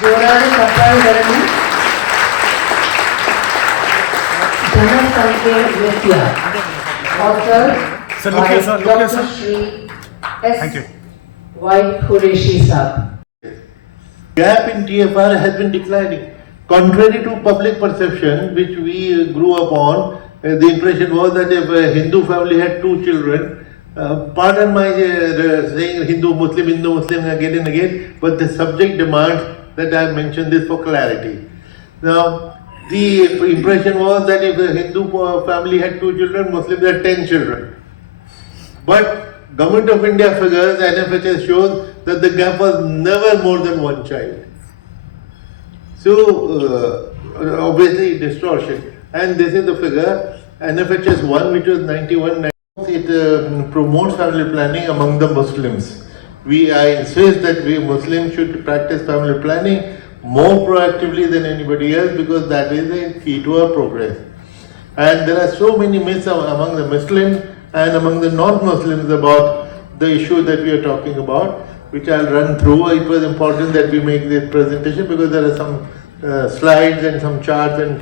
ಜೋರಾದ ಚಪ್ಪಾಳೆಗಳನ್ನು ಜನಸಂಖ್ಯೆ ನೃತ್ಯ author by Dr. Shri S. Y. Qureshi Sahab. Gap in TFR has been declining. Contrary to public perception, which we grew up on, the impression was that if a Hindu family had 2 children, pardon my saying Hindu Muslim again and again, but the subject demands that I mention this for clarity. Now, the impression was that if a Hindu family had 2 children, Muslims had 10 children. But Government of India figures, NFHS shows that the gap was never more than 1 child. So, obviously distortion. And this is the figure, NFHS 1, which was 91. It promotes family planning among the Muslims. I insist that we Muslims should practice family planning more proactively than anybody else, because that is the key to our progress. And there are so many myths among the Muslims and among the non-Muslims about the issue that we are talking about, which I'll run through. It was important that we make this presentation because there are some slides and some charts and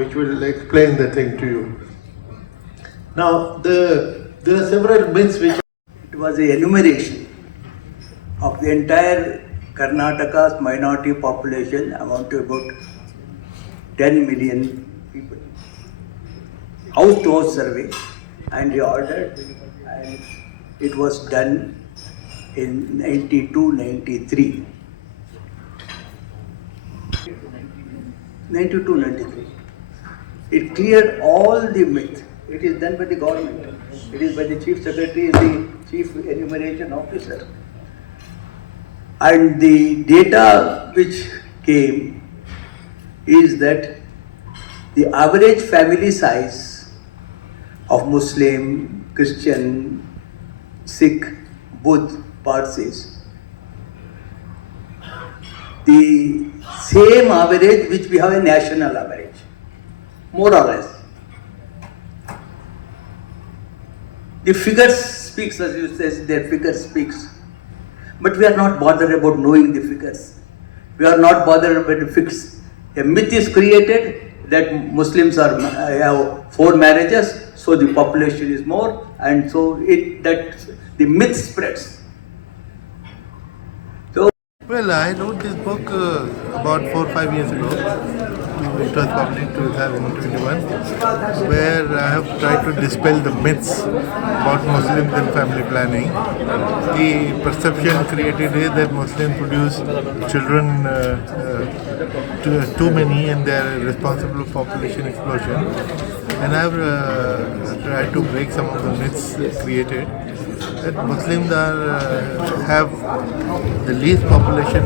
which will explain the thing to you. Now, there are several myths which... It was an enumeration of the entire Karnataka's minority population, amount to about 10 million people. House-to-house survey, and he ordered, and it was done in 92-93. 92-93. It cleared all the myth. It is done by the government. It is by the Chief Secretary and the Chief Enumeration Officer. And the data which came is that the average family size of Muslim, Christian, Sikh, Buddha, Parsis, the same average which we have a national average, more or less. The figure speaks, as you say, their figure speaks. But we are not bothered about knowing the figures. We are not bothered about the figures. A myth is created that Muslims have 4 marriages, so the population is more, and so that the myth spreads. Well, I wrote this book about 4 or 5 years ago. It was published in 2021, where I have tried to dispel the myths about Muslims and family planning. The perception created is that Muslims produce children too many and they are responsible for population explosion. And I have tried to break some of the myths created, that Muslims have the least population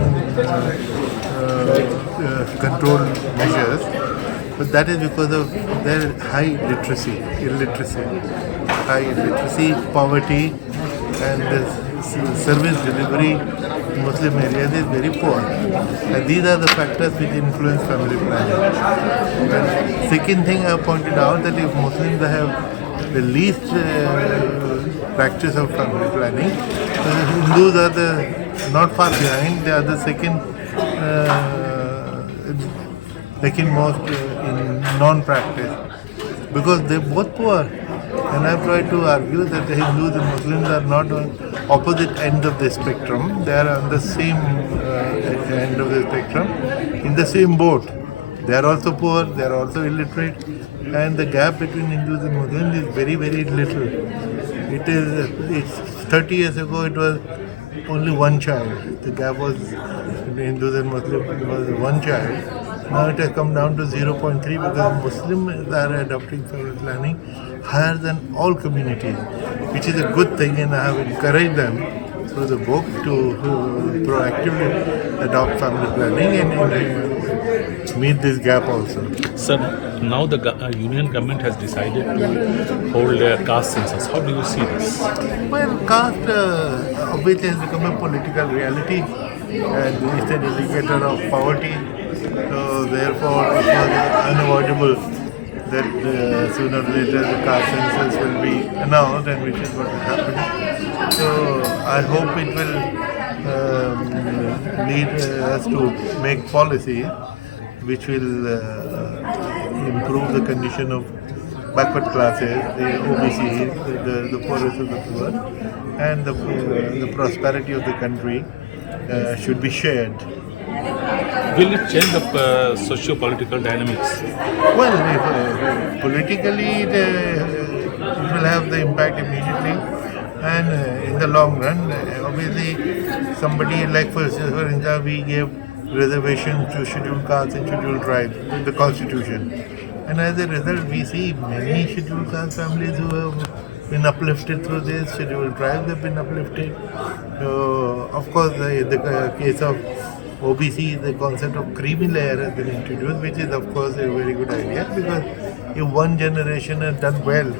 control measures, but that is because of their high illiteracy, poverty, and the service delivery in Muslim areas is very poor. And these are the factors which influence family planning. And second thing I have pointed out, that if Muslims have the least practice of family planning, Hindus are not far behind. They are the second most in non-practice, because they are both poor. And I have tried to argue that the Hindus and Muslims are not on opposite ends of the spectrum. They are on the same end of the spectrum, in the same boat. They are also poor, they are also illiterate, and the gap between Hindus and Muslims is very, very little. It's 30 years ago it was only 1 child. The gap was between Hindus and Muslims was 1 child. Now it has come down to 0.3, because Muslims are adopting family planning higher than all communities, which is a good thing, and I have encouraged them through the book to proactively adopt family planning and meet this gap also. Sir, now the union government has decided to hold a caste census. How do you see this? Well, caste obviously has become a political reality, and it's an indicator of poverty. So therefore it was unavoidable that sooner or later the caste census will be announced, and which is what will happen. So I hope it will lead us to make policy which will improve the condition of backward classes, the OBCs, the poorest of the poor, and the prosperity of the country should be shared. Will it change the socio-political dynamics? Well, if, politically it will have the impact immediately, and in the long run, obviously somebody like for example, we gave reservations to scheduled castes and scheduled tribes in the constitution, and as a result we see many scheduled caste families who have been uplifted through this, scheduled tribes have been uplifted. Of course, the case of OBC, the concept of creamy layer has been introduced, which is of course a very good idea, because if one generation has done well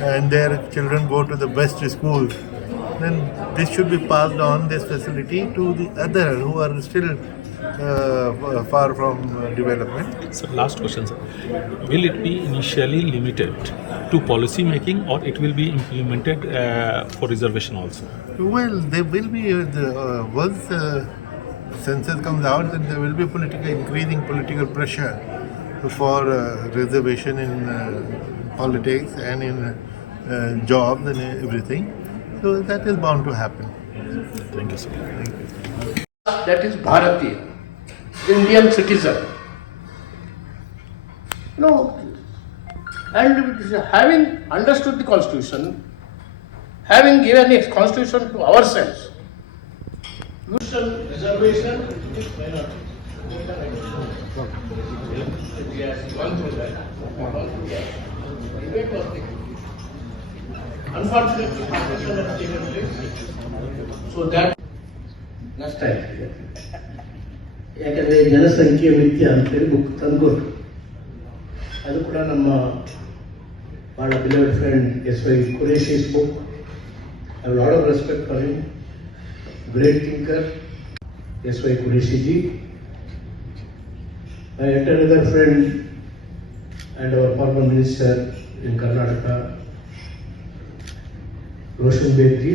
and their children go to the best schools, then this should be passed on, this facility, to the other who are still far from development. So last question, sir. Will it be initially limited to policy making, or it will be implemented for reservation also? Well, there will be, once the census comes out, then there will be increasing political pressure for reservation in politics and in jobs and everything. So that is bound to happen. Thank you, sir. Thank you. That is Bharatiya, Indian citizen. And having understood the constitution, having given a constitution to ourselves, reservation is minority. We have gone through that. Debate was taken. Unfortunately, competition has taken place. So that ನಷ್ಟ ಆಗ್ತದೆ. ಯಾಕಂದರೆ ಜನಸಂಖ್ಯೆ ಮಿಥ್ಯ ಅಂತೇಳಿ book ತಂದ್ಕೊಟ್ರು. ಅದು ಕೂಡ ನಮ್ಮ ಭಾಳ ಬಿಲವ್ಡ್ friend S.Y. Qureshi's book. I have a lot of respect for him. Great thinker, S.Y. Qureshi ji. My yet another friend and our former minister in Karnataka, Nasheman ji.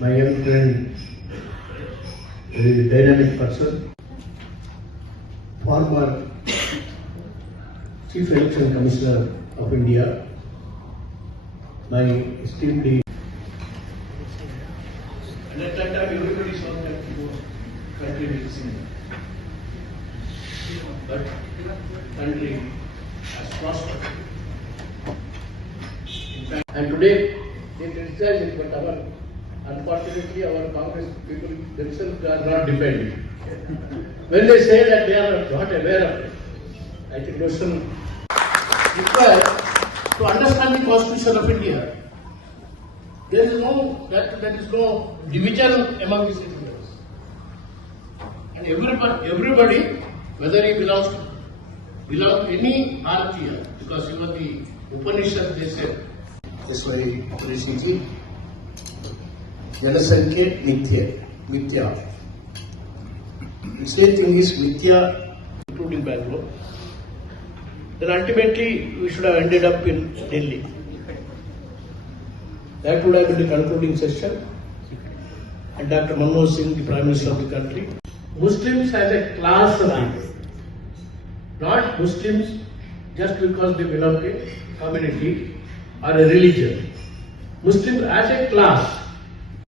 My young friend, a dynamic person, former Chief Election Commissioner of India, my esteemed. And at that time, everybody saw that he was country mixing. But country has prospered. In fact, and today they criticize it, but unfortunately, our Congress people themselves are not defending. When they say that they are not aware of it, I think we should require to understand the Constitution of India. There is no division among the citizens, and everybody, whether he belongs to any Bharatiya, because even the Upanishad they said, S.Y. Qureshi ji. Janasankhya mithya. The same thing is mithya, including Bangalore. Then ultimately we should have ended up in Delhi. That would have been the concluding session. And Dr. Manmohan Singh, the Prime Minister of the country. Muslims as a class of people, not Muslims just because they belong to a community or a religion. Muslims as a class,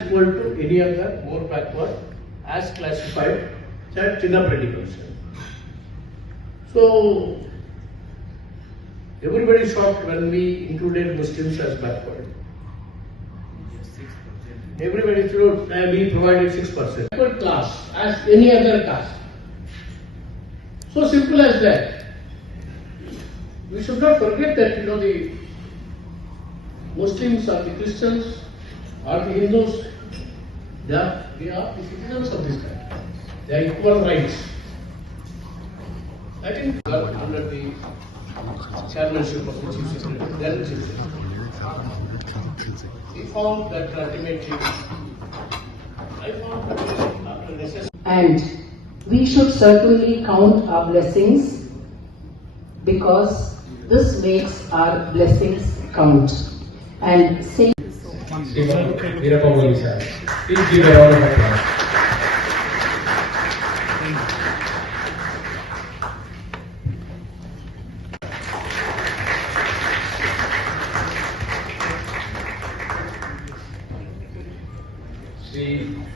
equal to any other more backward as classified that in a predication. So everybody shocked when we included Muslims as backward. Everybody thought we provided 6%. Backward class as any other caste. So simple as that. We should not forget that the Muslims or the Christians or the Hindus, they are the citizens of this country. They are equal rights. I think under the chairmanship of the Chief Secretary, then Chief Secretary, he found that ultimately, after necessity. And we should certainly count our blessings, because this makes our blessings count. and say Veerappa Moily sir. Please give a round of applause. Shri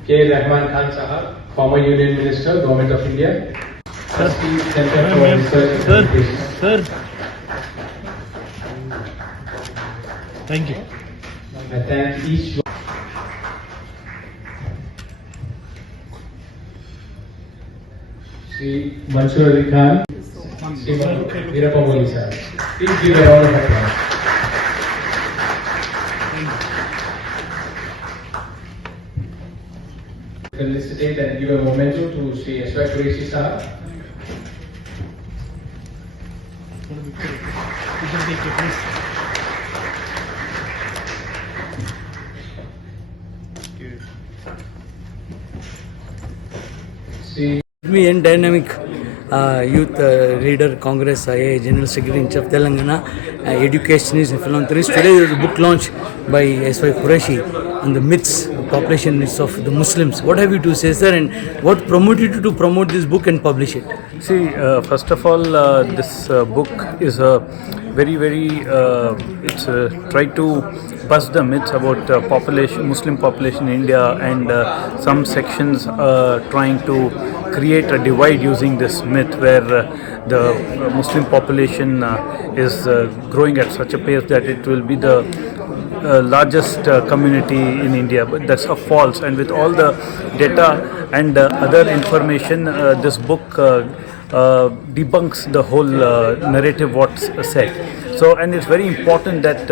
K. Rahman Khan Sahab, former Union Minister, Government of India. Trustee, Center for Research and Education. Sir. Thank you. I thank each one. Shri Mansur Ali Khan, Shri Veerappa Moily sir. Please give a round of applause. Felicitate and give a memento to Shri Qureshi sir. Me and Dynamic Youth Leader Congress IA General Secretary in Chief Telangana, educationist and philanthropist. Today there is a book launch by S.Y. Qureshi on the myths, population myths of the Muslims. What have you to say, sir, and what promoted you to promote this book and publish it? See, first of all, this book is a very it's try to bust the myths about Muslim population in India, and some sections trying to create a divide using this myth where the Muslim population is growing at such a pace that it will be the largest community in India, but that's false. And with all the data and other information, this book debunks the whole narrative what's said. So, and it's very important that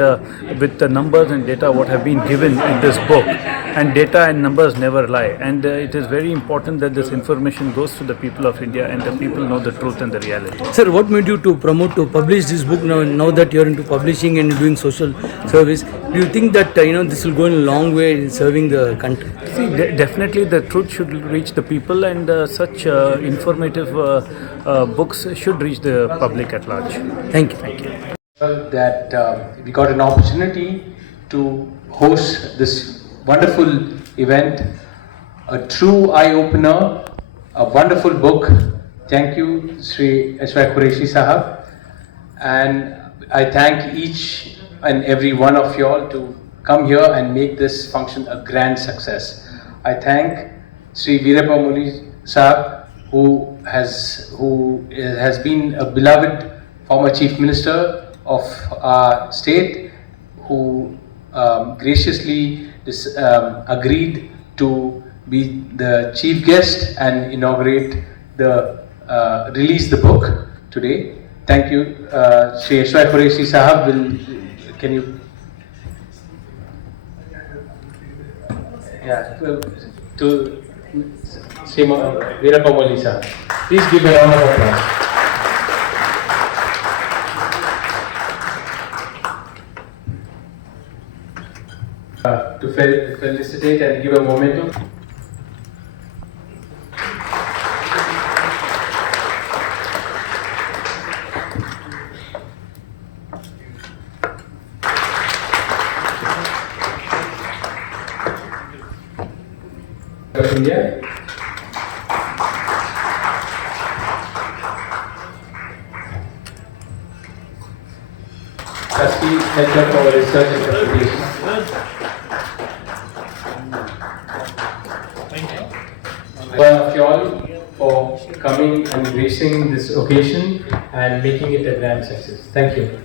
with the numbers and data what have been given in this book, and data and numbers never lie, and it is very important that this information goes to the people of India and the people know the truth and the reality. Sir, what made you to promote, to publish this book now that you're into publishing and doing social service? Do you think that this will go in a long way in serving the country? See, definitely the truth should reach the people, and such informative books should reach the public at large. Thank you. Thank you. That we got an opportunity to host this wonderful event, a true eye-opener, a wonderful book. Thank you, Sri S.Y. Qureshi Sahab, and I thank each and every one of you all to come here and make this function a grand success. I thank Sri Veerappa Moily Sahab, who has been a beloved former Chief Minister of our state, who graciously agreed to be the chief guest and release the book today. Thank you, Shri S.Y. Qureshi Sahab. Can you? Yeah, to Shri Veerappa Moily Sahab. Please give a round of applause. To felicitate and give a momentum. Of India. Trustee, Center for Research and Education. One of you all for coming and gracing this occasion and making it a grand success. Thank you.